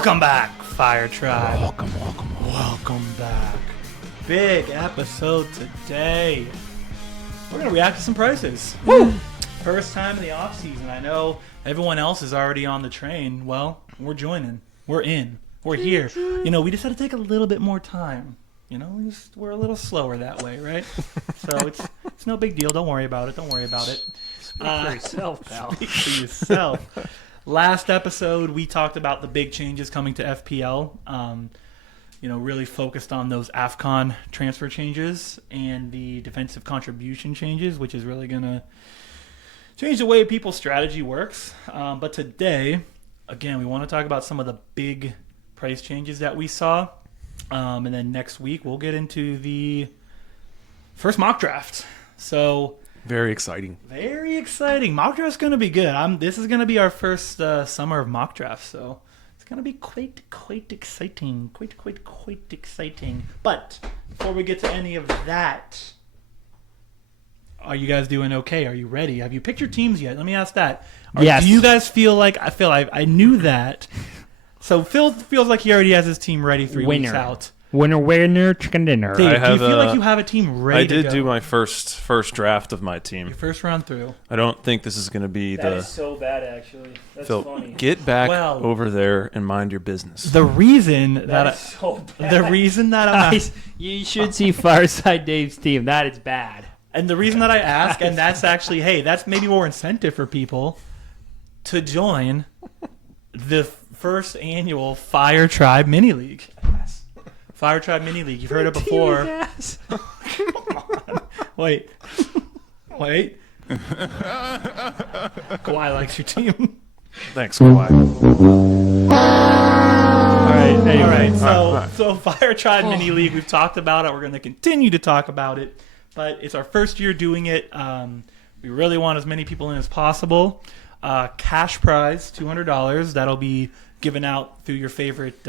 Welcome back, Fire Tribe. Welcome back. Big episode today. We're going to react to some prices. Woo! First time in the off-season. I know everyone else is already on the train. Well, we're joining. We're in. We're here. You know, we just had to take a little bit more time. You know, we're a little slower that way, right? So it's no big deal. Don't worry about it. Speak for yourself, pal. Speak for yourself. Last episode, we talked about the big changes coming to FPL. Really focused on those AFCON transfer changes and the defensive contribution changes, which is really going to change the way people's strategy works. But today, again, we want to talk about some of the big price changes that we saw. And then next week, we'll get into the first mock draft. So... Very exciting. Mock draft's going to be good. This is going to be our first summer of mock draft, so it's going to be quite exciting. Quite exciting. But before we get to any of that, are you guys doing okay? Are you ready? Have you picked your teams yet? Let me ask that. Yes. Do you guys feel like I knew that? So Phil feels like he already has his team ready 3 weeks out. Winner, chicken dinner. Dave, do you feel like you have a team ready to go? I did do my first draft of my team. Your first round through. I don't think this is going to be That is so bad, actually. That's Phil, funny. get back over there and mind your business. The reason that is so bad. the reason that You should see Fireside Dave's team. That is bad. and the reason that I ask, and that's actually, hey, that's maybe more incentive for people to join the first annual Fire Tribe Mini League. Fire Tribe Mini League. You've heard it before. Come on. Wait. Kawhi likes your team. Thanks, Kawhi. All right. So Fire Tribe Mini League, we've talked about it. We're going to continue to talk about it. But it's our first year doing it. We really want as many people in as possible. Cash prize, $200. That'll be given out through your favorite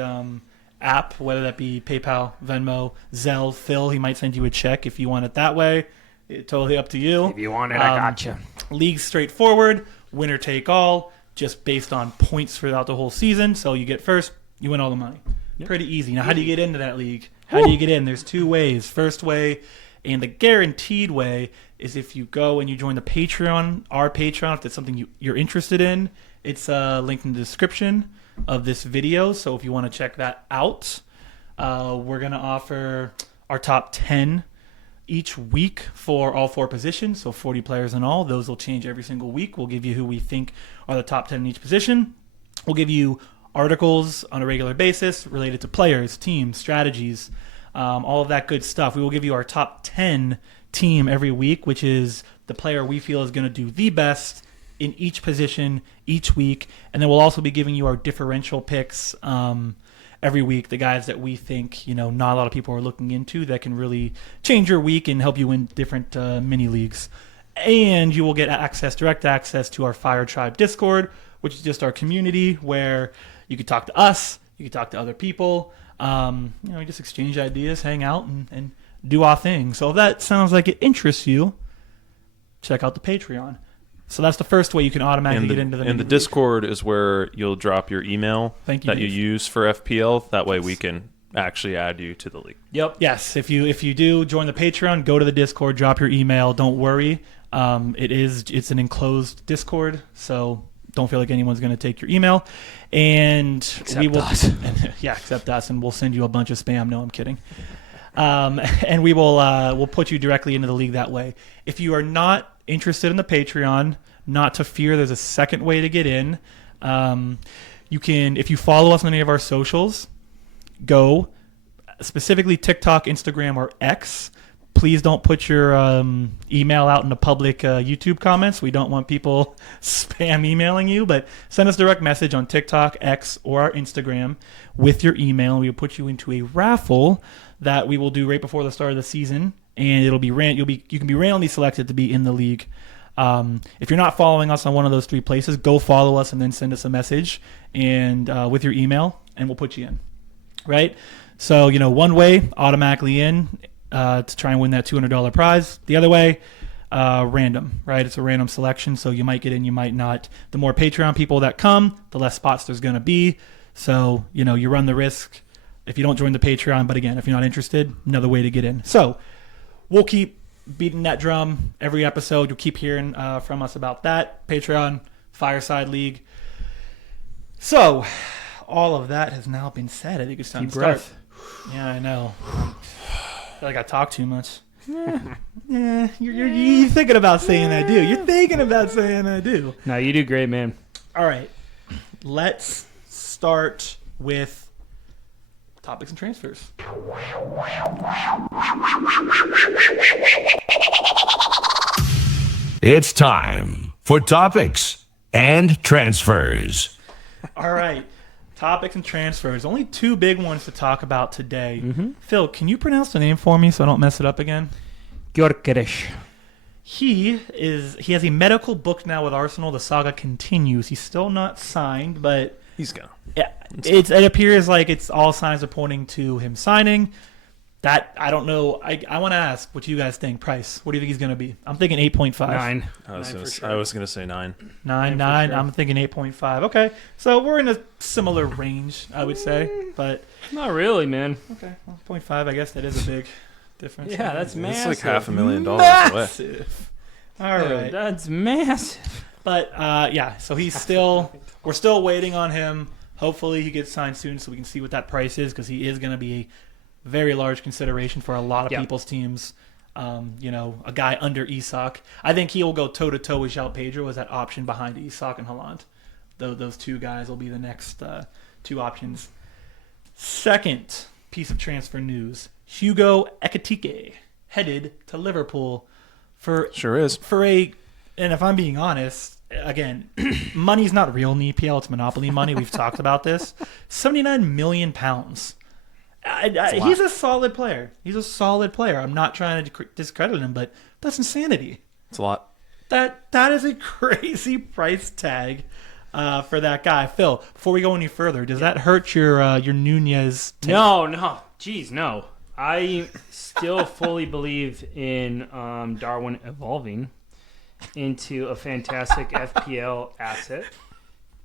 app, whether that be PayPal, Venmo, Zelle, Phil. He might send you a check if you want it that way. It's totally up to you. If you want it, I gotcha. League's straightforward. Winner take all, just based on points throughout the whole season. So you get first, you win all the money. Yep. Pretty easy. Now, how do you get into that league? How do you get in? There's two ways. First way, and the guaranteed way, is if you go and you join the Patreon, our Patreon, if that's something you're interested in. It's linked in the description of this video, so if you want to check that out, we're going to offer our top 10 each week for all four positions, so 40 players in all. Those will change every single week. We'll give you who we think are the top 10 in each position. We'll give you articles on a regular basis related to players, teams, strategies, all of that good stuff. We will give you our top 10 team every week, which is the player we feel is going to do the best in each position each week, and then we'll also be giving you our differential picks every week, the guys that we think not a lot of people are looking into that can really change your week and help you win different mini leagues. And you will get direct access to our Fire Tribe Discord, which is just our community where you can talk to us, you can talk to other people, just exchange ideas, hang out, and do our thing. So if that sounds like it interests you, check out the Patreon. So that's the first way you can automatically get into the And the Discord is where you'll drop your email that you use for FPL. That way we can actually add you to the league. Yep. Yes. If you do join the Patreon, go to the Discord, drop your email. Don't worry. It's an enclosed Discord, so don't feel like anyone's going to take your email. And Except us. Yeah, except us, and we'll send you a bunch of spam. No, I'm kidding. And we'll put you directly into the league that way. If you are not interested in the Patreon, not to fear, there's a second way to get in. You can, if you follow us on any of our socials, go specifically TikTok, Instagram, or X. Please don't put your email out in the public YouTube comments. We don't want people spam emailing you, but send us direct message on TikTok, X, or our Instagram with your email. We will put you into a raffle that we will do right before the start of the season, and it'll be you can be randomly selected to be in the league. If you're not following us on one of those three places, go follow us and then send us a message and with your email, and we'll put you in. Right? So one way, automatically in. To try and win that $200 prize. The other way, random, right? It's a random selection, so you might get in, you might not. The more Patreon people that come, the less spots there's going to be. So, you run the risk if you don't join the Patreon. But again, if you're not interested, another way to get in. So we'll keep beating that drum every episode. You'll keep hearing from us about that. Patreon, Fireside League. So all of that has now been said. I think it's time to start. Yeah, I know. I feel like I talk too much. Yeah, you're thinking about saying I do. You're thinking about saying I do. No, you do great, man. All right. Let's start with topics and transfers. It's time for topics and transfers. All right. Topics and transfers. Only two big ones to talk about today. Phil, can you pronounce the name for me so I don't mess it up again? Gyökeres. He has a medical book now with Arsenal. The saga continues. He's still not signed, but He's gone. yeah, it appears like it's all signs are pointing to him signing. That I don't know. I want to ask what you guys think. Price. What do you think he's going to be? I'm thinking 8.5. 9. I was gonna say 9. 9. Sure. I'm thinking 8.5. Okay, so we're in a similar range, I would say. But Not really, man. okay, 0.5. I guess that is a big difference. Yeah, that's It's massive. like $500,000 away. massive. All Dude, right. that's massive. But yeah, so we're still waiting on him. Hopefully he gets signed soon so we can see what that price is, because he is going to be a very large consideration for a lot of people's teams. A guy under Isak. I think he will go toe-to-toe with João Pedro as that option behind Isak and Haaland. Those two guys will be the next two options. Second piece of transfer news. Hugo Ekitike headed to Liverpool for Sure is. and if I'm being honest, again, money's not real in the EPL. It's monopoly money. We've talked about this. £79 million. He's a solid player. I'm not trying to discredit him, but that's insanity. It's a lot. That is a crazy price tag for that guy. Phil, before we go any further, does that hurt your Nunez take? No. Jeez, no. I still fully believe in Darwin evolving into a fantastic FPL asset.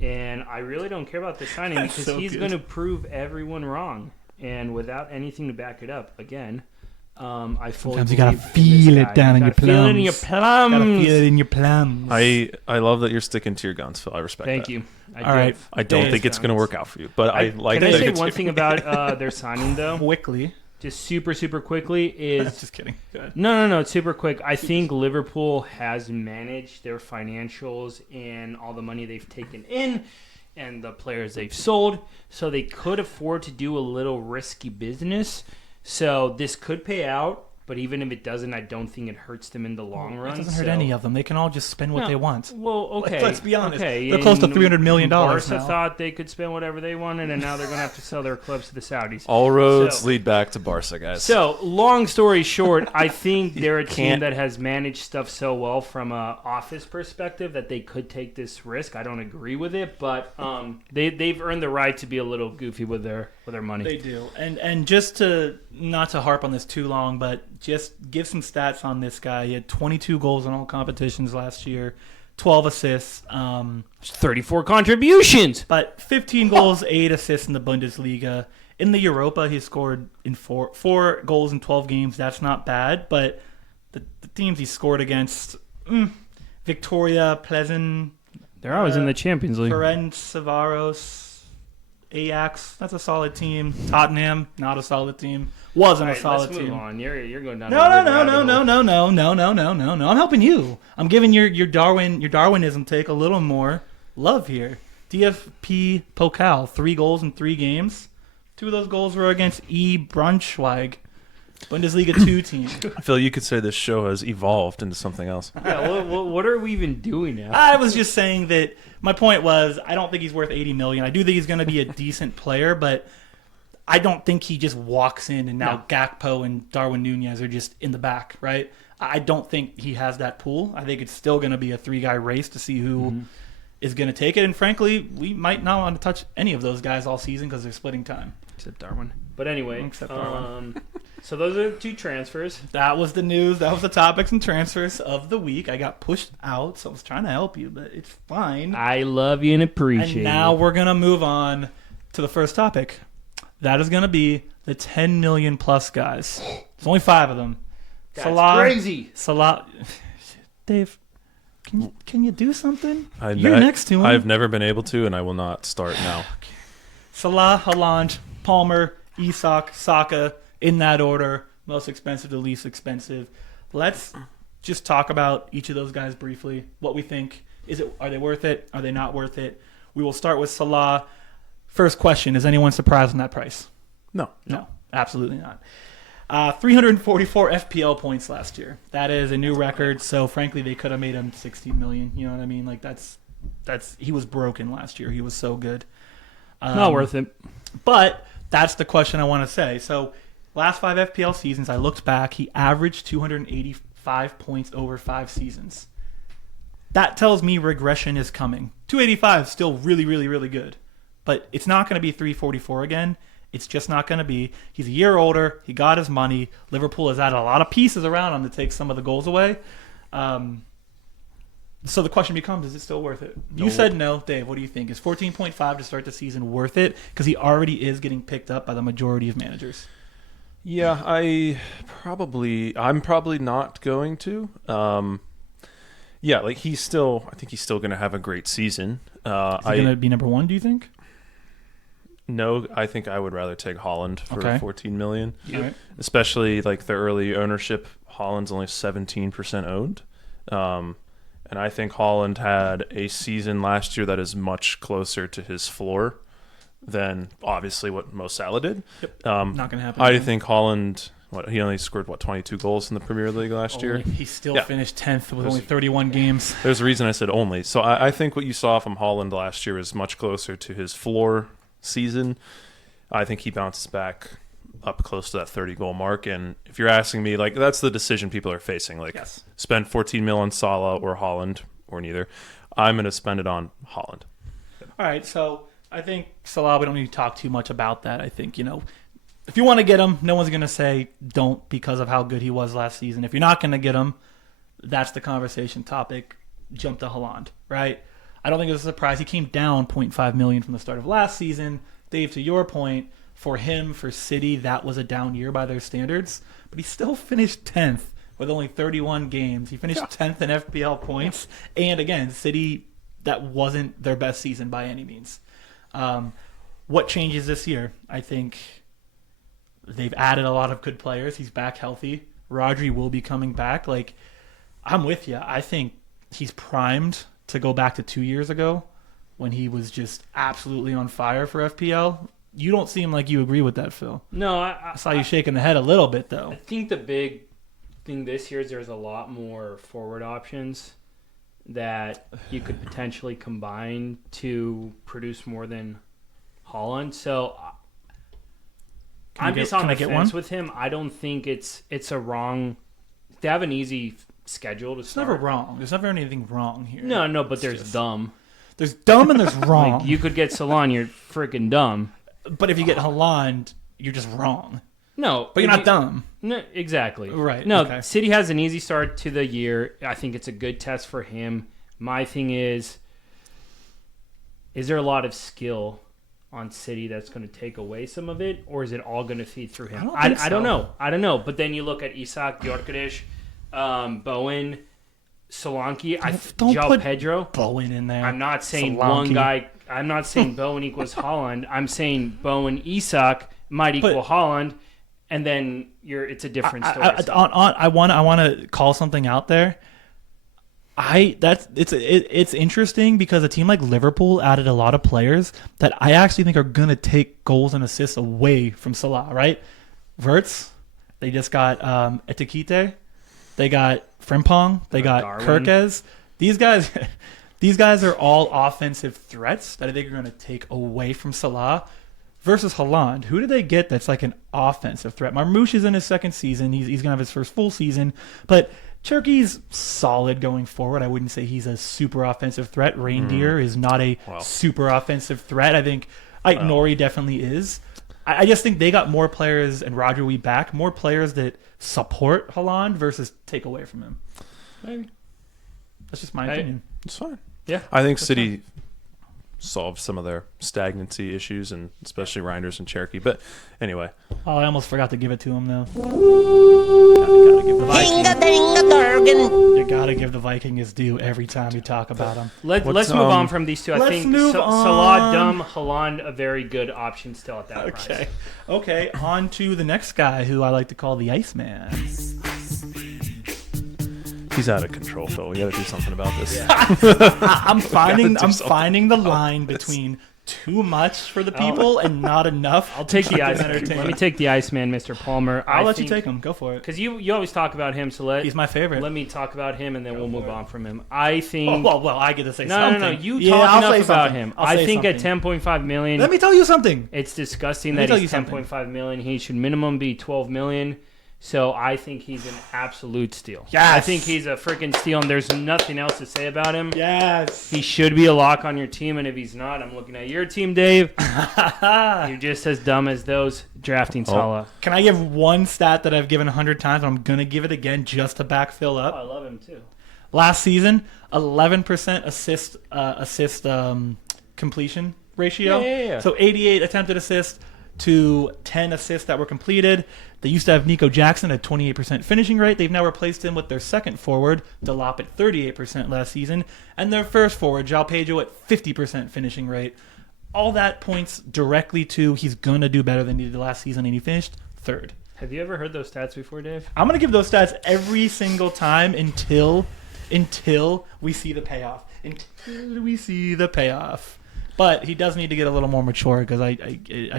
And I really don't care about the signing because so he's good. going to prove everyone wrong. And without anything to back it up, again, I fully Sometimes you gotta believe in feel this it guy. down in You your gotta feel it in your plums. Gotta plums. feel it in your plums. I love that you're sticking to your guns, Phil. I respect Thank that. you. All right. I don't Dave. think it's going to work out for you, but I like Can I that say you're one thing about their signing, though? Quickly. Just super quickly is... Just kidding. Go ahead. No, it's super quick. I think Liverpool has managed their financials and all the money they've taken in and the players they've sold, so they could afford to do a little risky business. So this could pay out, but even if it doesn't, I don't think it hurts them in the long run. It doesn't hurt any of them. They can all just spend what No. they want. Well, okay. Let's be honest. Okay. They're close to and $300 million Barca now. thought they could spend whatever they wanted, and now they're going to have to sell their clubs to the Saudis. All roads So- lead back to Barca, guys. So, long story short, I think they're a team can't- that has managed stuff so well from a office perspective that they could take this risk. I don't agree with it, but they've earned the right to be a little goofy with their money. They do. And just to, not to harp on this too long, but just give some stats on this guy. He had 22 goals in all competitions last year, 12 assists, 34 contributions. but 15 goals, 8 assists in the Bundesliga. In the Europa, he scored in four goals in 12 games. That's not bad, but the teams he scored against, Victoria, Pleasant, They're always in the Champions League. Ferencvaros, Ajax, that's a solid team. Tottenham, not a solid team. Wasn't All a right, solid let's move team. on. You're going down. No. I'm helping you. I'm giving your Darwinism take a little more love here. DFP Pokal, 3 goals in 3 games. 2 of those goals were against E. Braunschweig, Bundesliga 2 team. Phil, you could say this show has evolved into something else. Yeah, what are we even doing now? I was just saying that my point was I don't think he's worth $80 million. I do think he's going to be a decent player, but I don't think he just walks in and now Gakpo and Darwin Nunez are just in the back, right? I don't think he has that pool. I think it's still going to be a 3-guy race to see who is going to take it. And frankly, we might not want to touch any of those guys all season because they're splitting time. Except Darwin. But anyway, Except Darwin. so those are 2 transfers. That was the news. That was the topics and transfers of the week. I got pushed out, so I was trying to help you, but it's fine. I love you and appreciate And now it. we're going to move on to the first topic. That is going to be the 10 million plus guys. There's only 5 of them. That's Salah, crazy. Salah, Dave, can you do something? You're You're next to him. I've never been able to, and I will not start now. Salah, Haaland, Palmer, Isak, Saka, in that order, most expensive to least expensive. Let's just talk about each of those guys briefly. What we think. Are they worth it? Are they not worth it? We will start with Salah. First question, is anyone surprised on that price? No. No, absolutely not. 344 FPL points last year. That is a new record. So frankly, they could have made him 60 million. You know what I mean? Like that's he was broken last year. He was so good. Not worth it. But that's the question I want to say. So last 5 FPL seasons, I looked back. He averaged 285 points over 5 seasons. That tells me regression is coming. 285 is still really, really, really good. But it's not going to be 344 again. It's just not going to be. He's a year older. He got his money. Liverpool has added a lot of pieces around him to take some of the goals away. So the question becomes, is it still worth it? You said no. Dave, what do you think? Is 14.5 to start the season worth it? Because he already is getting picked up by the majority of managers. Yeah, I'm probably not going to. Yeah, like I think he's still going to have a great season. Is he going to be number 1, do you think? No, I think I would rather take Haaland for 14 million. All right. Especially like the early ownership. Haaland's only 17% owned. And I think Haaland had a season last year that is much closer to his floor than obviously what Mo Salah did. Yep. Not going to happen. I think Haaland, he only scored 22 goals in the Premier League last year. He still finished 10th with only 31 games. There's a reason I said only. So I think what you saw from Haaland last year is much closer to his floor season. I think he bounces back up close to that 30-goal mark. And if you're asking me, like, that's the decision people are facing. Like, spend 14 mil on Salah or Haaland or neither. I'm going to spend it on Haaland. All right, so I think Salah, we don't need to talk too much about that. I think, if you want to get him, no one's going to say don't because of how good he was last season. If you're not going to get him, that's the conversation topic. Jump to Haaland, right? I don't think it was a surprise. He came down 0.5 million from the start of last season. Dave, to your point, for him, for City, that was a down year by their standards. But he still finished 10th with only 31 games. He finished 10th in FPL points. And again, City, that wasn't their best season by any means. What changes this year? I think they've added a lot of good players. He's back healthy. Rodri will be coming back. Like, I'm with you. I think he's primed to go back to 2 years ago when he was just absolutely on fire for FPL. You don't seem like you agree with that, Phil. No, I saw you shaking the head a little bit, though. I think the big thing this year is there's a lot more forward options that you could potentially combine to produce more than Haaland. So I'm just on the fence with him. I don't think it's a wrong. They have an easy schedule to start. It's never wrong. There's never anything wrong here. No, but there's dumb. There's dumb and there's wrong. Like, you could get Salah, you're freaking dumb. But if you get Haaland, you're just wrong. No, but you're not dumb. No, exactly. Right. No, okay. City has an easy start to the year. I think it's a good test for him. My thing is there a lot of skill on City that's going to take away some of it, or is it all going to feed through him? I don't know. I don't know. But then you look at Isak, Gyökeres, Bowen, Solanke. Don't João put Pedro. Bowen in there. I'm not saying Solanke. one guy. I'm not saying Bowen equals Haaland. I'm saying Bowen, Isak might equal Haaland, and then it's a different story. I want to call something out there. It's interesting because a team like Liverpool added a lot of players that I actually think are going to take goals and assists away from Salah, right? Verts, they just got Etikite, they got Frimpong, they got Darwin. Kirkez. These guys are all offensive threats that I think are going to take away from Salah. Versus Haaland, who did they get that's like an offensive threat? Marmoush is in his second season. He's going to have his first full season. But Turkey's solid going forward. I wouldn't say he's a super offensive threat. Reindeer is not a super offensive threat. I think Nori definitely is. I just think they got more players, and Roger will be back, more players that support Haaland versus take away from him. Maybe. That's just my opinion. It's fine. Yeah. I think City solve some of their stagnancy issues, and especially Reinders and Cherokee. But anyway, Oh, I almost forgot to give it to him though. Gotta give the Viking. You gotta give the Viking his due every time you talk about him. Let's What's, move on from these two. I let's think move Salah, on. dumb, Haaland, a very good option still at that price. Okay. On to the next guy, who I like to call the Iceman. he's out of control, Phil. We got to do something about this. I'm finding do something finding the line between too much for the people and not enough. I'll take the Iceman. Iceman. Let me take the Iceman, Mr. Palmer. I'll let you take him. Go for it. Because you always talk about him, so He's my favorite. let me talk about him, and then we'll move on from him. I think... Well, I get to say No, something. no. You Yeah, talk I'll enough say about something. him. I'll I say think at something. 10.5 million, Let me tell you something. it's disgusting Let me that tell he's you something. 10.5 million. He should minimum be 12 million. So I think he's an absolute steal. Yes. I think he's a freaking steal, and there's nothing else to say about him. Yes. He should be a lock on your team, and if he's not, I'm looking at your team, Dave. You're just as dumb as those drafting Salah. Can I give one stat that I've given 100 times? I'm going to give it again just to back Phil up. I love him too. Last season, 11% assist completion ratio. Yeah. So 88 attempted assists to 10 assists that were completed. They used to have Nico Jackson at 28% finishing rate. They've now replaced him with their second forward, Delop, at 38% last season, and their first forward, João Pedro, at 50% finishing rate. All that points directly to he's going to do better than he did last season, and he finished third. Have you ever heard those stats before, Dave? I'm going to give those stats every single time until we see the payoff. Until we see the payoff. But he does need to get a little more mature because I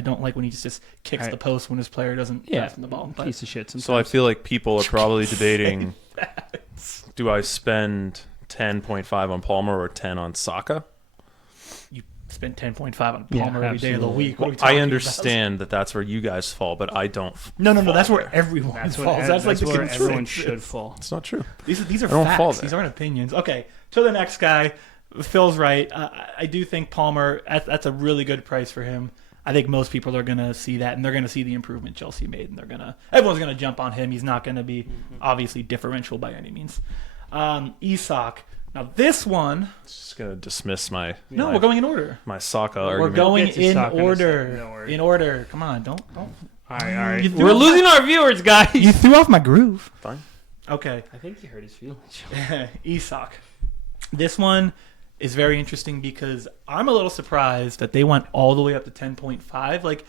don't like when he just kicks Right. the post when his player doesn't pass him the ball. But Piece of shit sometimes. So I feel like people are probably debating, do I spend 10.5 on Palmer or 10 on Saka? you spend 10.5 on Yeah, Palmer every day of the absolutely. week. What are we I talking understand that that's where you guys fall, but I don't. No. fall That's where there. everyone That's falls. That's like the where everyone consensus. should fall. It's not true. These are I don't fall facts. there. These aren't opinions. Okay, to the next guy. Phil's right. I do think Palmer, that's a really good price for him. I think most people are going to see that, and they're going to see the improvement Chelsea made, and everyone's going to jump on him. He's not going to be obviously differential by any means. Isak. Now this one, Just gonna dismiss my we're going in order. my Saka We're argument. going Get to in Saka in a order. second, don't worry. In order. Come on, don't. All right. You threw We're off losing our viewers, guys. You threw off my groove. Fine. Okay. I think you hurt his feelings. Isak. This one is very interesting because I'm a little surprised that they went all the way up to 10.5. Like,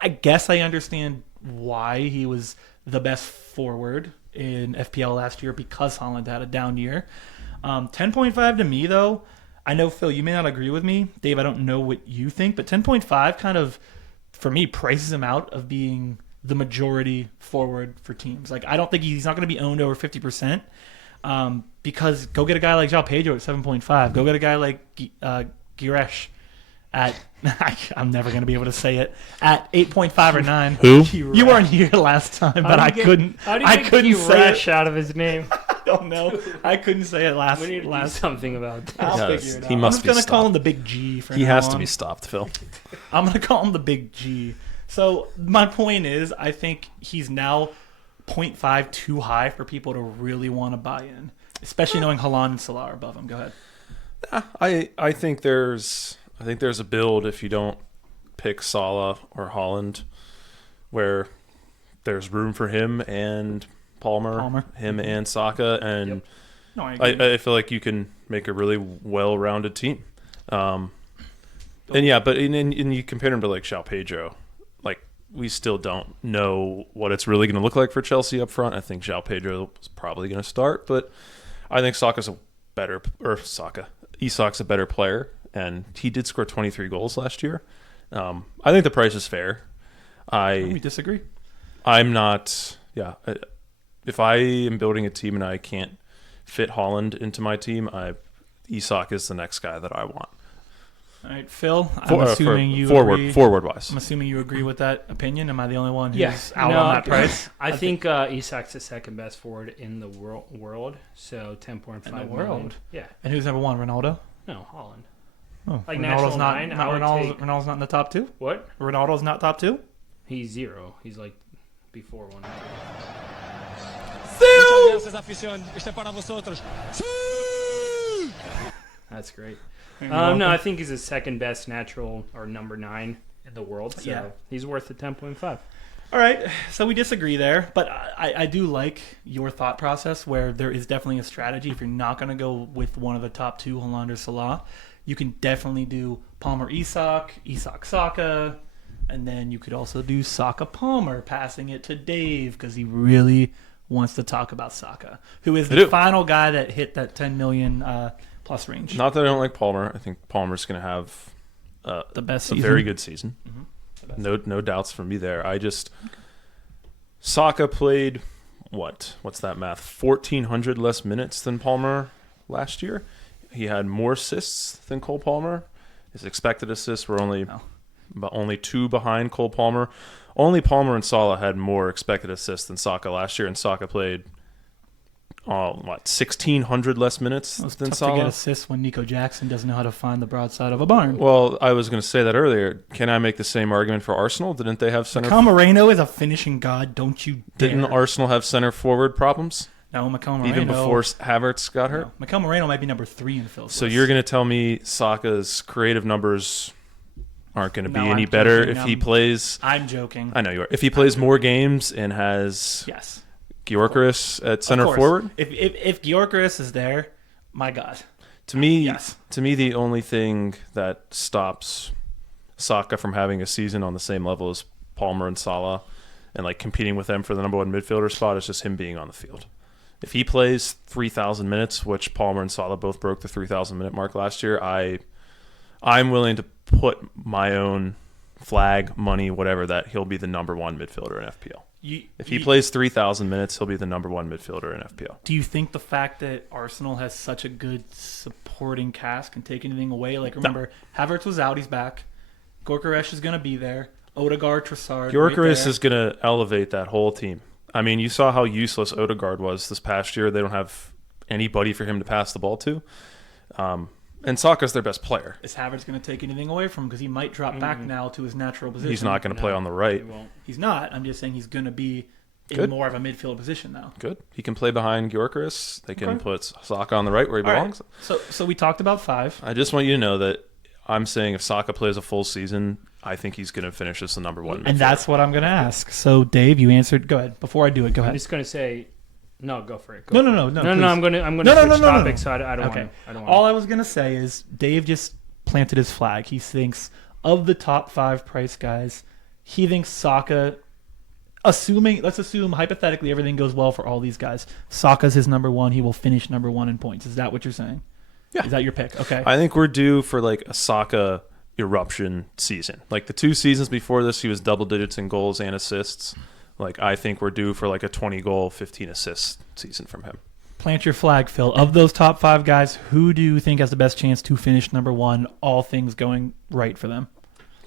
I guess I understand why he was the best forward in FPL last year because Haaland had a down year. 10.5 to me, though, I know, Phil, you may not agree with me. Dave, I don't know what you think, but 10.5 kind of, for me, prices him out of being the majority forward for teams. Like, I don't think he's not going to be owned over 50%. Because go get a guy like João Pedro at 7.5. Go get a guy like Giresh at I'm never going to be able to say it at 8.5 or 9. Who? You weren't here last time, but I couldn't. I couldn't say Rash it. out of his name. I don't know. I couldn't say it last. We need to do last. something about that. I'll Yes, figure it out. he must I'm be just going to call stopped. him the Big G. For He now has to on. be stopped, Phil. I'm going to call him the Big G. So my point is, I think he's now 0.5 too high for people to really want to buy in, especially knowing Haaland and Salah are above him. Go ahead. I think there's a build if you don't pick Salah or Haaland, where there's room for him and Palmer. Him and Saka, and No, I agree. I feel like you can make a really well-rounded team. And yeah, but and you compare him to like João Pedro, like we still don't know what it's really going to look like for Chelsea up front. I think João Pedro is probably going to start, but I think Isak's a better player, and he did score 23 goals last year. I think the price is fair. We disagree. I'm not. Yeah, if I am building a team and I can't fit Haaland into my team, Isak is the next guy that I want. All right, Phil. I'm assuming you agree. Forward wise. I'm assuming you agree with that opinion. Am I the only one who's Yes. out on that price? I think Isak's the second best forward in the world. So 10.5 In the million. world? Yeah. And who's number one? Ronaldo. No, Holland. Oh, Like Ronaldo's National not. Nine, not I would Ronaldo's, take- Ronaldo's not in the top two. What? Ronaldo's not top two. He's 0. He's like before 1. Gracias, afición. Este para vosotros. That's great. No, I think he's the second best natural or number 9 in the world. So Yeah. he's worth the 10.5. All right, so we disagree there, but I do like your thought process where there is definitely a strategy. If you're not going to go with one of the top 2, Haaland or Salah, you can definitely do Palmer Isak, Isak Saka, and then you could also do Saka Palmer, passing it to Dave because he really wants to talk about Saka, who is the final guy that hit that 10 million plus range. Not that I don't like Palmer. I think Palmer's going to have The best a season. very good season. No doubts from me there. Saka played what's that math? 1,400 less minutes than Palmer last year. He had more assists than Cole Palmer. His expected assists were only 2 behind Cole Palmer. Only Palmer and Salah had more expected assists than Saka last year, and Saka played 1,600 less minutes It's than tough Salah. to get assists when Nico Jackson doesn't know how to find the broadside of a barn. Well, I was going to say that earlier. Can I make the same argument for Arsenal? Didn't they have center? Mikel Moreno is a finishing god. Don't you dare. Didn't Arsenal have center forward problems No, Mikel Moreno. even before Havertz got hurt? No. Mikel Moreno might be number 3 in Phil's So list. you're going to tell me Saka's creative numbers aren't going to be No, any I'm better joking. if he plays? I'm joking. I know you are. If he plays more games and has Yes. Gyökeres at center Of course. forward? If Gyökeres is there, my God. To me, Yes. the only thing that stops Saka from having a season on the same level as Palmer and Salah and like competing with them for the number 1 midfielder spot is just him being on the field. If he plays 3,000 minutes, which Palmer and Salah both broke the 3,000 minute mark last year, I'm willing to put my own flag, money, whatever, that he'll be the number 1 midfielder in FPL. If he plays 3,000 minutes, he'll be the number 1 midfielder in FPL. Do you think the fact that Arsenal has such a good supporting cast can take anything away? Like, remember, Havertz was out, he's back. Gyökeres is going to be there. Odegaard, Trossard. Gyökeres is going to elevate that whole team. I mean, you saw how useless Odegaard was this past year. They don't have anybody for him to pass the ball to. And Saka's their best player. Is Havertz going to take anything away from him? Because he might drop back now to his natural position. He's not going to play on the right. He won't. He's not. I'm just saying he's going to be in Good. more of a midfield position now. Good. He can play behind Gyökeres. They can Okay. put Saka on the right where he All right. belongs. So we talked about 5. I just want you to know that I'm saying if Saka plays a full season, I think he's going to finish as the number 1 And midfielder. that's what I'm going to ask. So, Dave, you answered. Go ahead. Before I do it, go I'm ahead. just going to say, no, go for it. No. No, please. I'm going to No, switch no. topics, so I don't Okay. want to. All I was going to say is Dave just planted his flag. He thinks of the top 5 price guys, he thinks Saka, let's assume hypothetically everything goes well for all these guys. Saka's his number 1. He will finish number 1 in points. Is that what you're saying? Yeah. Is that your pick? Okay. I think we're due for like a Saka eruption season. Like the 2 seasons before this, he was double digits in goals and assists. Like I think we're due for like a 20 goal, 15 assist season from him. Plant your flag, Phil. Of those top 5 guys, who do you think has the best chance to finish number 1, all things going right for them?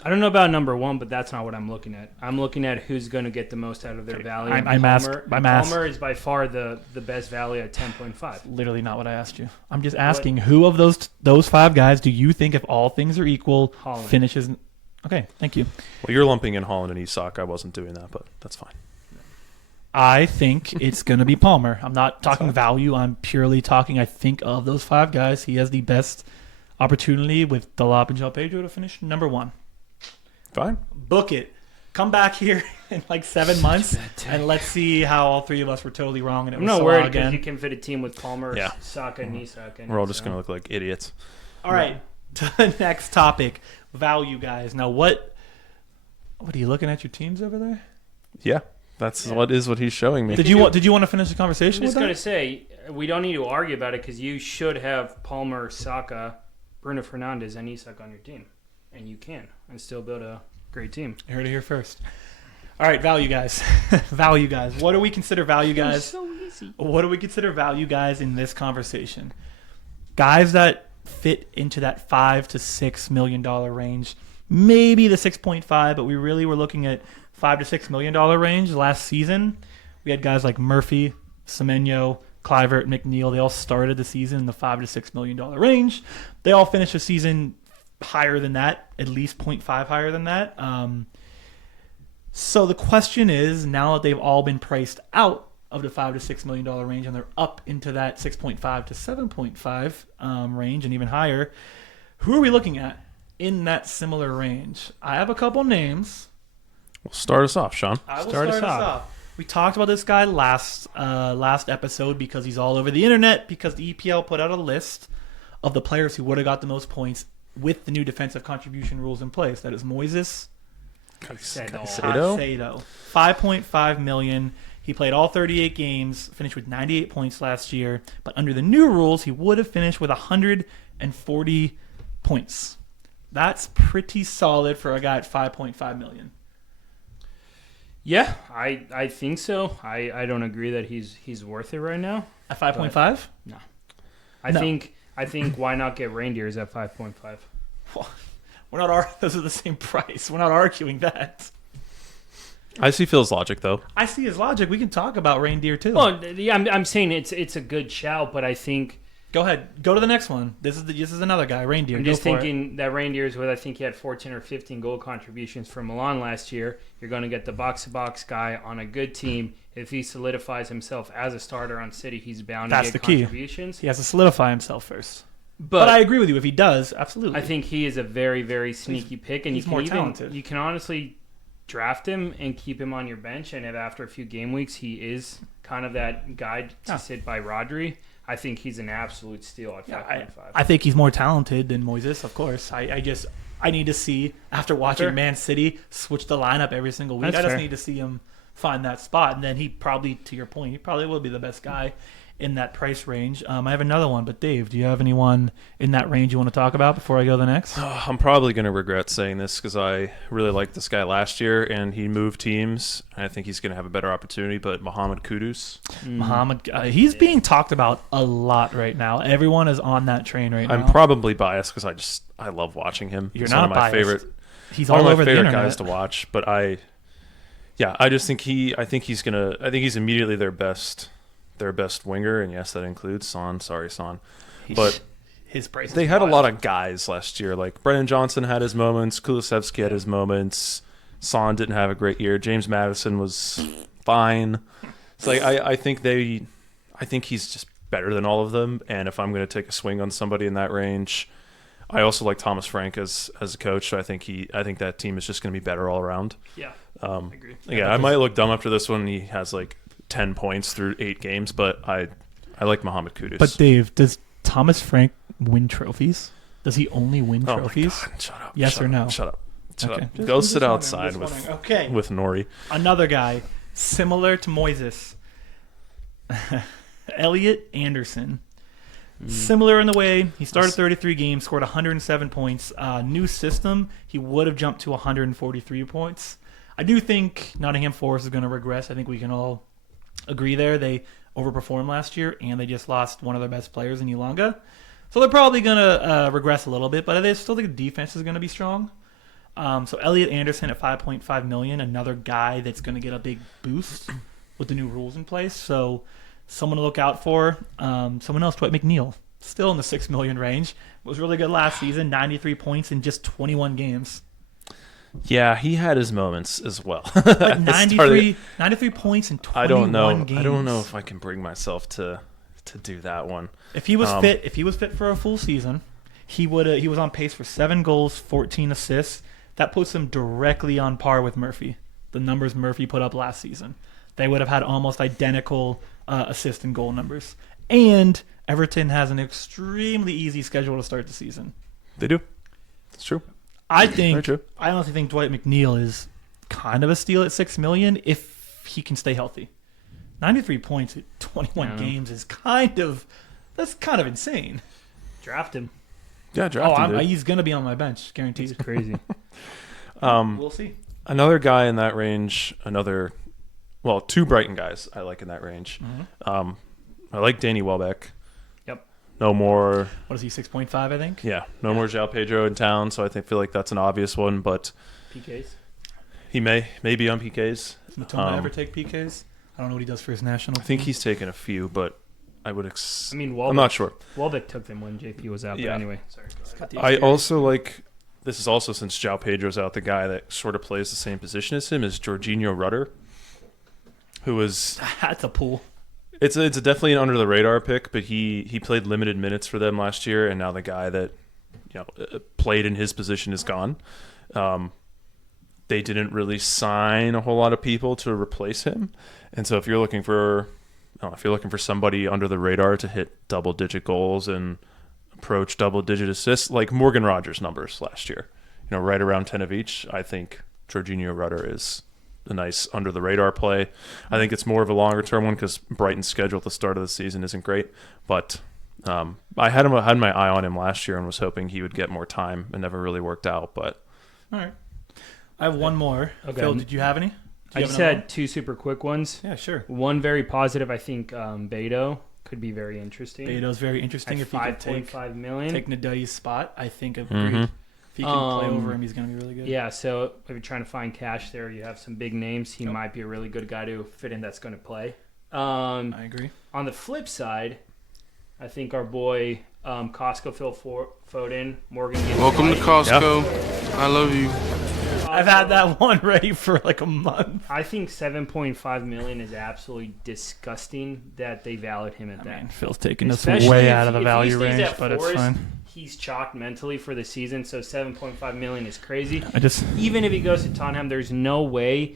I don't know about number 1, but that's not what I'm looking at. I'm looking at who's going to get the most out of their value. Palmer is by far the best value at 10.5. Literally not what I asked you. I'm just asking who of those 5 guys do you think, if all things are equal, Haaland. finishes? Okay, thank you. Well, you're lumping in Haaland and Isak. I wasn't doing that, but that's fine. I think it's going to be Palmer. I'm not talking value. I'm purely talking, I think, of those 5 guys. He has the best opportunity with Delap and João Pedro to finish number 1. Fine. Book it. Come back here in like 7 months, and let's see how all 3 of us were totally wrong. And it I'm was not Salah worried because again. you can fit a team with Palmer, Yeah. Saka, and Isak. We're all just going to look like idiots. All right, to the next topic, value guys. Now, what are you looking at your teams over there? Yeah. That's what he's showing me. Did you want to finish the conversation I'm just with going that? to say, we don't need to argue about it because you should have Palmer, Saka, Bruno Fernandes, and Isak on your team. And you can, and still build a great team. You heard it here first. All right, value guys. Value guys. What do we consider value guys? So easy. What do we consider value guys in this conversation? Guys that fit into that $5 to $6 million range, maybe the 6.5, but we really were looking at $5 to $6 million range last season. We had guys like Murphy, Semenyo, Clivert, McNeil. They all started the season in the $5 to $6 million range. They all finished the season higher than that, at least 0.5 higher than that. So the question is, now that they've all been priced out of the $5 to $6 million range and they're up into that 6.5 to 7.5 range and even higher, Who are we looking at in that similar range? I have a couple names. Well, start us off, Sean. I will Start us start us off. We talked about this guy last episode because he's all over the internet because the EPL put out a list of the players who would have got the most points with the new defensive contribution rules in place. That is Moises Caicedo. 5.5 million. He played all 38 games, finished with 98 points last year, but under the new rules, he would have finished with 140 points. That's pretty solid for a guy at 5.5 million. Yeah, I think so. I don't agree that he's worth it right now. At 5.5? No. I think why not get reindeers at 5.5? Those are the same price. We're not arguing that. I see Phil's logic, though. I see his logic. We can talk about reindeer too. Well, yeah, I'm saying it's a good shout, but I think Go ahead. Go to the next one. This is another guy, reindeer. I'm Go just for it. thinking that reindeers with I think he had 14 or 15 goal contributions for Milan last year. You're going to get the box-to-box guy on a good team. If he solidifies himself as a starter on City, he's bound That's to get the key. contributions. He has to solidify himself first. But I agree with you. If he does, absolutely. I think he is a very, very sneaky pick, and he's more talented. You can honestly draft him and keep him on your bench, and if after a few game weeks he is kind of that guy to sit by Rodri, I think he's an absolute steal at 5.5. I think he's more talented than Moises, of course. I need to see, after watching Sure. Man City switch the lineup every single week, That's I just fair. need to see him find that spot. And then he probably, to your point, he probably will be the best guy in that price range. I have another one, but Dave, do you have anyone in that range you want to talk about before I go to the next? I'm probably going to regret saying this because I really liked this guy last year, and he moved teams. I think he's going to have a better opportunity, but Mohamed Kudus. Muhammad, he's being talked about a lot right now. Everyone is on that train right now. I'm probably biased because I love watching him. You're He's not one of my biased. favorite. He's one all of over my the favorite internet. guys to watch, but I just think he's immediately their best winger, and yes, that includes Son. Sorry, Son. But his price. they had a lot of guys last year. Like Brennan Johnson had his moments, Kulusevski had his moments. Son didn't have a great year. James Madison was fine. It's like I think he's just better than all of them. And if I'm going to take a swing on somebody in that range, I also like Thomas Frank as a coach. So I think that team is just going to be better all around. Yeah, I agree. Yeah, I might look dumb after this one. He has like 10 points through 8 games, but I like Mohamed Kudus. But Dave, does Thomas Frank win trophies? Does he only win Oh my trophies? God, shut up. Yes shut or up, no? Shut up. Shut Okay. up. Just- Go I'm just sit wondering, outside I'm just with wondering. Okay. with Nori. Another guy similar to Moises, Elliot Anderson. Similar in the way he started 33 games, scored 107 points. New system, he would have jumped to 143 points. I do think Nottingham Forest is going to regress. I think we can all agree there. They overperformed last year, and they just lost one of their best players in Elanga. So they're probably going to regress a little bit, but I still think the defense is going to be strong. So Elliot Anderson at 5.5 million, another guy that's going to get a big boost with the new rules in place. So someone to look out for. Someone else, Dwight McNeil, still in the 6 million range. Was really good last season, 93 points in just 21 games. Yeah, he had his moments as well. Like 93 points in 21 I don't know. games. I don't know if I can bring myself to do that one. If he was fit for a full season, he was on pace for 7 goals, 14 assists. That puts him directly on par with Murphy. The numbers Murphy put up last season. They would have had almost identical assist and goal numbers. And Everton has an extremely easy schedule to start the season. They do. It's true. I Very true. honestly think Dwight McNeil is kind of a steal at 6 million if he can stay healthy. 93 points in 21 games is kind of insane. Draft him. Yeah, draft him, dude. He's going to be on my bench, guaranteed. It's crazy. We'll see. Another guy in that range, two Brighton guys I like in that range. Mm-hmm. I like Danny Welbeck. Yep. No more. What is he, 6.5, I think? Yeah, no more João Pedro in town, so I feel like that's an obvious one. But PKs. he may be on PKs. Does Matoma ever take PKs? I don't know what he does for his national I think team. he's taken a few, but I would. I'm not sure. Welbeck took them when JP was out. Yeah. But anyway, sorry. I also like. This is also since João Pedro's out. The guy that sort of plays the same position as him is Jorginho Rutter, who was. That's a pool. It's definitely an under the radar pick, but he played limited minutes for them last year, and now the guy that played in his position is gone. They didn't really sign a whole lot of people to replace him, and so if you're looking for somebody under the radar to hit double-digit goals and approach double-digit assists, like Morgan Rogers' numbers last year, right around 10 of each, I think Jorginho Rutter is a nice under-the-radar play. I think it's more of a longer-term one because Brighton's schedule at the start of the season isn't great, but I had my eye on him last year and was hoping he would get more time. It never really worked out, but All right. I have one more. Okay. Phil, did you have any? I just had two super quick ones. Yeah, sure. One very positive. I think Beto could be very interesting. Beto's very interesting. At If he could take $5.5 million. Nadai's spot, I think agreed. Mhm. If he can play over him, he's going to be really good. Yeah, so if you're trying to find cash there, you have some big names. He might be a really good guy to fit in that's going to play. I agree. On the flip side, I think our boy Costco Phil Foden, Morgan. Welcome to Costco. I love you. I've had that one ready for like a month. I think $7.5 million is absolutely disgusting that they valued him at that. Phil's taking us Especially way if- out of the if he value stays range, at but it's Forest, fine. He's chalked mentally for the season, so $7.5 million is crazy. I just Even if he goes to Tottenham, there's no way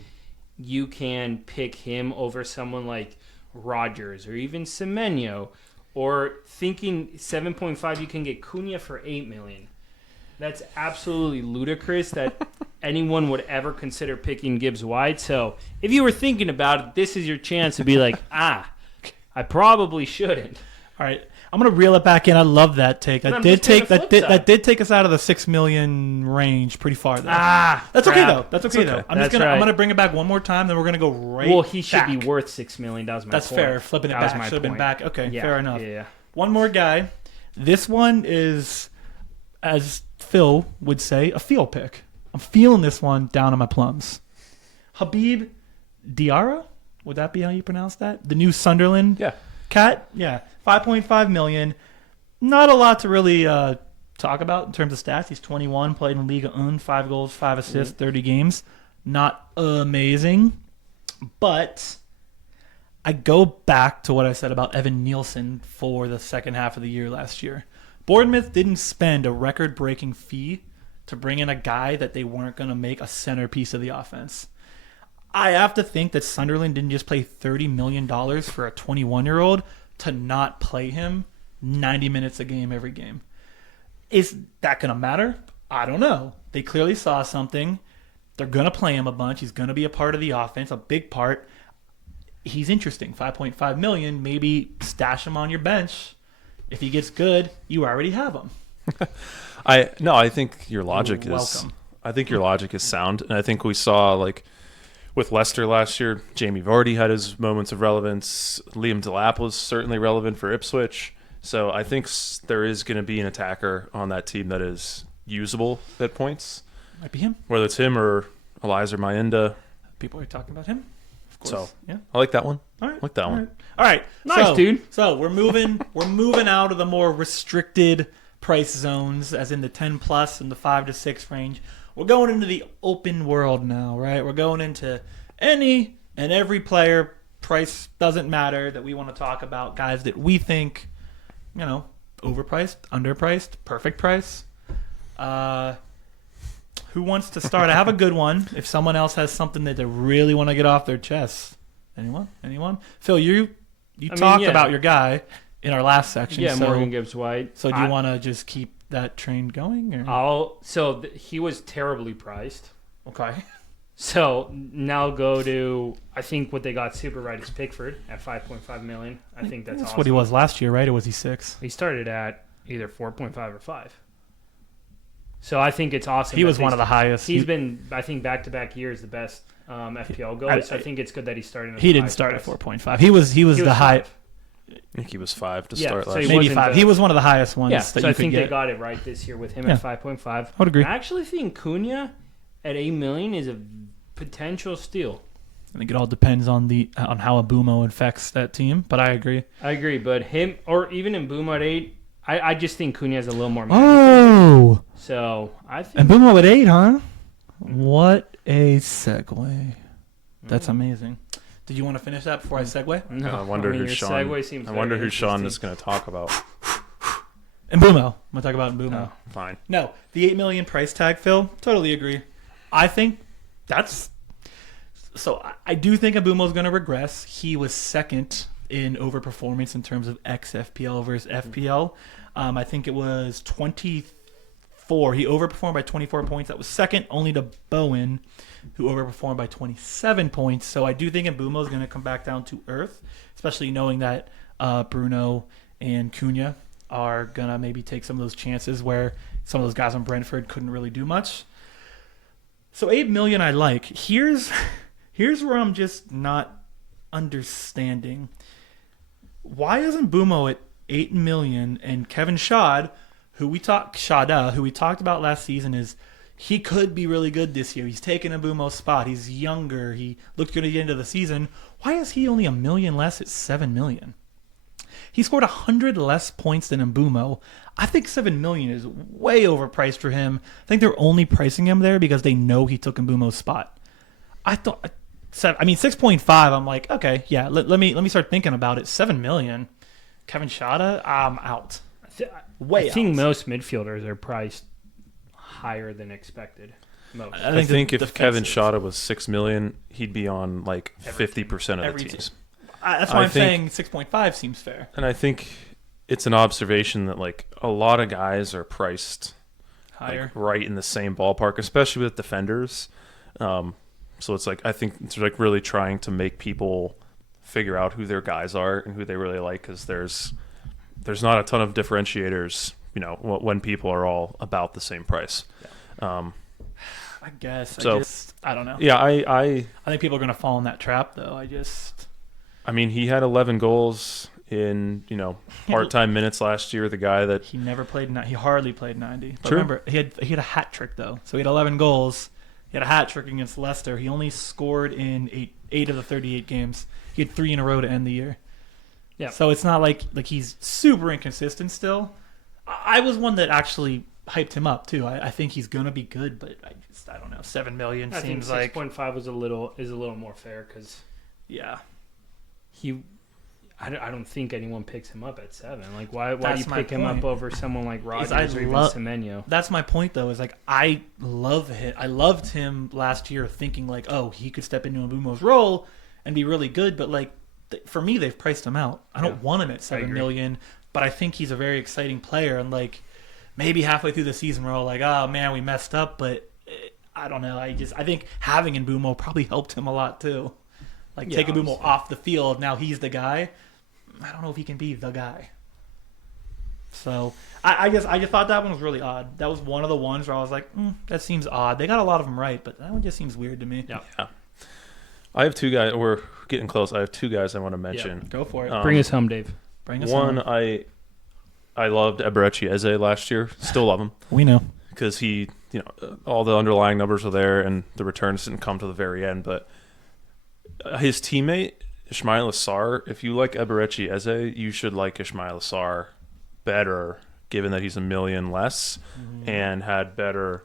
you can pick him over someone like Rodgers or even Semenyo, or thinking 7.5 you can get Cunha for $8 million. That's absolutely ludicrous that anyone would ever consider picking Gibbs White. So if you were thinking about it, this is your chance to be like, I probably shouldn't. all right. I'm gonna reel it back in. I love that take. But That I'm did just saying take the that flip did, that side. did take us out of the 6 million range pretty far though. That's okay crap. though. That's okay though. I'm That's I'm right. gonna bring it back one more time. Then we're gonna go right. Well, he should back. be worth $6 million. That was my That's point. fair. Flipping it That was back my should have been point. back. Okay, Yeah, fair enough. Yeah. One more guy. This one is, as Phil would say, a feel pick. I'm feeling this one down on my plums. Habib Diarra? Would that be how you pronounce that? The new Sunderland cat? Yeah. 5.5 million. Not a lot to really talk about in terms of stats. He's 21, played in Liga 1, 5 goals, 5 assists, 30 games. Not amazing. But I go back to what I said about Evan Nielsen for the second half of the year last year. Bournemouth didn't spend a record-breaking fee to bring in a guy that they weren't going to make a centerpiece of the offense. I have to think that Sunderland didn't just pay $30 million for a 21-year-old to not play him 90 minutes a game every game. Is that going to matter? I don't know. They clearly saw something. They're going to play him a bunch. He's going to be a part of the offense, a big part. He's interesting. 5.5 million. Maybe stash him on your bench. If he gets good, you already have him. I think your logic You're is. welcome. I think your logic is sound, and I think we saw like with Leicester last year, Jamie Vardy had his moments of relevance. Liam Delap was certainly relevant for Ipswich. So I think there is going to be an attacker on that team that is usable at points, Might be him. whether it's him or Eliza Mayenda. People are talking about him. Of course. So yeah. I like that one. All right. I like that one. All right. Nice, dude. So we're moving out of the more restricted price zones, as in the 10 plus and the 5 to 6 range. We're going into the open world now, right? We're going into any and every player. Price doesn't matter that we want to talk about. Guys that we think, overpriced, underpriced, perfect price. Who wants to start? I have a good one. If someone else has something that they really want to get off their chest. Anyone? Phil, you talked about your guy in our last section. Yeah, so, Morgan Gibbs White. So do you want to just keep that train going? Or? He was terribly priced. Okay. So now go to, I think what they got super right is Pickford at 5.5 million. I think that's awesome. what he was last year, right? Or was he 6? He started at either 4.5 or 5. So I think it's awesome. He was one of the highest. He's been, I think, back-to-back years the best FPL goalie. So I think it's good that he's starting. He didn't start at 4.5. He was the high. I think he was 5 to Yeah, start so last he year. Maybe wasn't 5. He was one of the highest ones. Yeah, that so you I could think get. they got it right this year with him Yeah. at 5.5. I would agree. I actually think Cunha at $8 million is a potential steal. I think it all depends on how Abumo affects that team, but I agree. I agree, but him or even Mbeumo at 8, I just think Cunha has a little more money. Oh, So I think and Abumo at 8, huh? What a segue! That's amazing. Did you want to finish that before I segue? no. I wonder who your Sean. segue seems I wonder very who Sean interesting. is going to talk about. Mbumo. I'm gonna talk about Mbumo. Fine. No, the $8 million price tag, Phil. Totally agree. I think that's so. I do think Mbumo's going to regress. He was second in overperformance in terms of XFPL versus FPL. I think it was 24. He overperformed by 24 points. That was second only to Bowen, who overperformed by 27 points. So I do think Mbumo is going to come back down to earth, especially knowing that Bruno and Cunha are going to maybe take some of those chances where some of those guys on Brentford couldn't really do much. So 8 million I like. Here's where I'm just not understanding. Why isn't Mbumo at 8 million and Kevin Schade, who we talked about last season, is he could be really good this year. He's taken Mbumo's spot. He's younger. He looked good at the end of the season. Why is he only $1 million less at 7 million? He scored 100 less points than Mbumo. I think 7 million is way overpriced for him. I think they're only pricing him there because they know he took Mbumo's spot. I 6.5. I'm like, okay, yeah. Let me start thinking about it. 7 million. Kevin Schade, I'm out. I think most midfielders are priced higher than expected. Most. I think if Kevin Schade was 6 million, he'd be on like 50% of the teams. That's why I'm saying 6.5 seems fair. And I think it's an observation that like a lot of guys are priced higher, like, right in the same ballpark, especially with defenders. So it's like I think it's like really trying to make people figure out who their guys are and who they really like, because there's not a ton of differentiators, when people are all about the same price. I guess. So, I don't know. Yeah, I think people are going to fall in that trap, though. I mean, he had 11 goals in, part-time minutes last year. The guy that he never played, he hardly played 90. But True. remember, he had a hat trick though. So he had 11 goals. He had a hat trick against Leicester. He only scored in eight of the 38 games. He had 3 in a row to end the year. Yeah. So it's not like he's super inconsistent still. I was one that actually hyped him up too. I think he's gonna be good, but I don't know. 7 million seems like 6.5 is a little more fair because yeah. I don't think anyone picks him up at 7. Like, why do you pick him point. up over someone like Rodgers or even Semenyo? That's my point, though. Is like I loved him last year, thinking like, oh, he could step into Mbumo's role and be really good. But like, for me, they've priced him out. I don't want him at 7 million, but I think he's a very exciting player. And like, maybe halfway through the season, we're all like, oh man, we messed up. But I don't know. I think having Mbumo probably helped him a lot too. Like, take Mbumo off the field. Now he's the guy. I don't know if he can be the guy. So I just thought that one was really odd. That was one of the ones where I was like, that seems odd. They got a lot of them right, but that one just seems weird to me. Yeah. I have 2 guys. We're getting close. I have 2 guys I want to mention. Yeah, go for it. Bring us home, Dave. Bring us home. I loved Eberechi Eze last year. Still love him. We know. Because he, all the underlying numbers are there and the returns didn't come to the very end. But his teammate, Ismail Assar, if you like Eberechi Eze, you should like Ismail Assar better, given that he's $1 million less and had better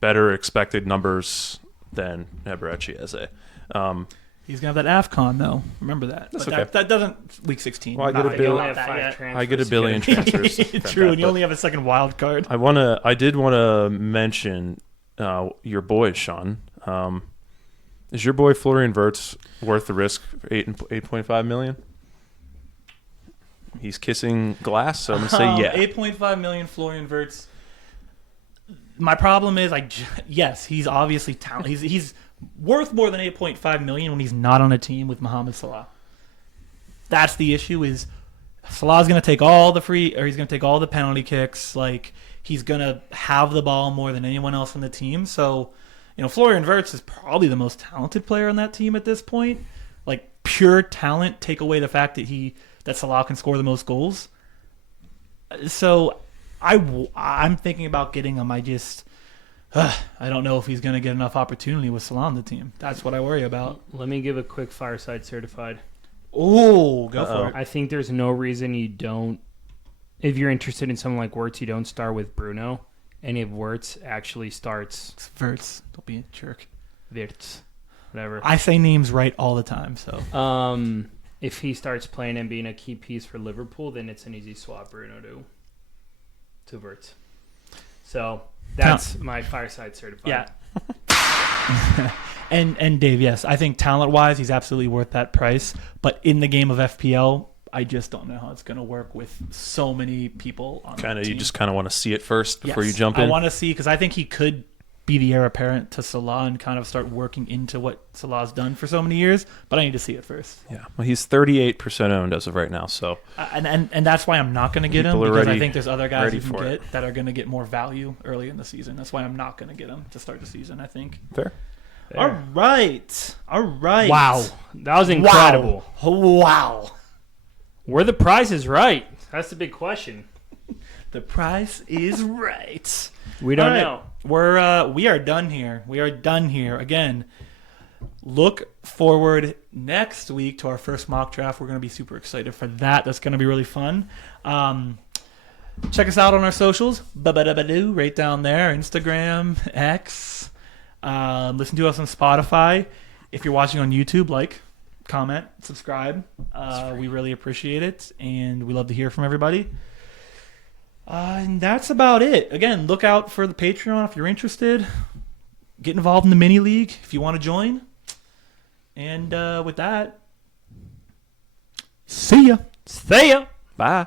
expected numbers than Eberechi Eze. He's gonna have that AFCON though. Remember that. That's but okay. That doesn't week 16. Well, I get a billion transfers. True, and you only have a second wild card. I did want to mention your boy Sean. Is your boy Florian Wirtz worth the risk for 8.5 million? He's kissing glass, so I'm gonna say yeah. 8.5 million Florian Wirtz. My problem is, yes, he's obviously talented. He's worth more than 8.5 million when he's not on a team with Mohamed Salah. That's the issue. Is Salah's going to take all the he's going to take all the penalty kicks. Like, he's going to have the ball more than anyone else on the team. So, Florian Wirtz is probably the most talented player on that team at this point. Like, pure talent, take away the fact that Salah can score the most goals. So, I'm thinking about getting him. I don't know if he's going to get enough opportunity with Salah on the team. That's what I worry about. Let me give a quick Fireside certified. Oh, go for it. I think there's no reason you don't, if you're interested in someone like Wirtz, you don't start with Bruno. And if Wirtz actually starts... It's Wirtz. Don't be a jerk. Wirtz. Whatever. I say names right all the time, so... If he starts playing and being a key piece for Liverpool, then it's an easy swap, Bruno, too. 2 verts. So that's my Fireside certified. Yeah. and Dave, yes, I think talent-wise, he's absolutely worth that price. But in the game of FPL, I just don't know how it's going to work with so many people on the team. You just kind of want to see it first before Yes, you jump in. I want to see, because I think he could be the heir apparent to Salah and kind of start working into what Salah's done for so many years. But I need to see it first. Yeah, well, he's 38% owned as of right now. So and that's why I'm not going to get him, People are because ready- I think there's other guys ready you can for get that are going to get more value early in the season. That's why I'm not going to get him to start the season, I think. fair. All right. Wow. That was incredible. Wow. Were the prices right? That's the big question. The price is right. We don't All know. We are done here. We are done here. Again, look forward next week to our first mock draft. We're going to be super excited for that. That's going to be really fun. Check us out on our socials. Ba-ba-da-ba-doo, right down there. Instagram, X. Listen to us on Spotify. If you're watching on YouTube, comment, subscribe. We really appreciate it, and we love to hear from everybody. And that's about it. Again, look out for the Patreon if you're interested. Get involved in the mini league if you want to join. And with that, see ya. See ya. Bye.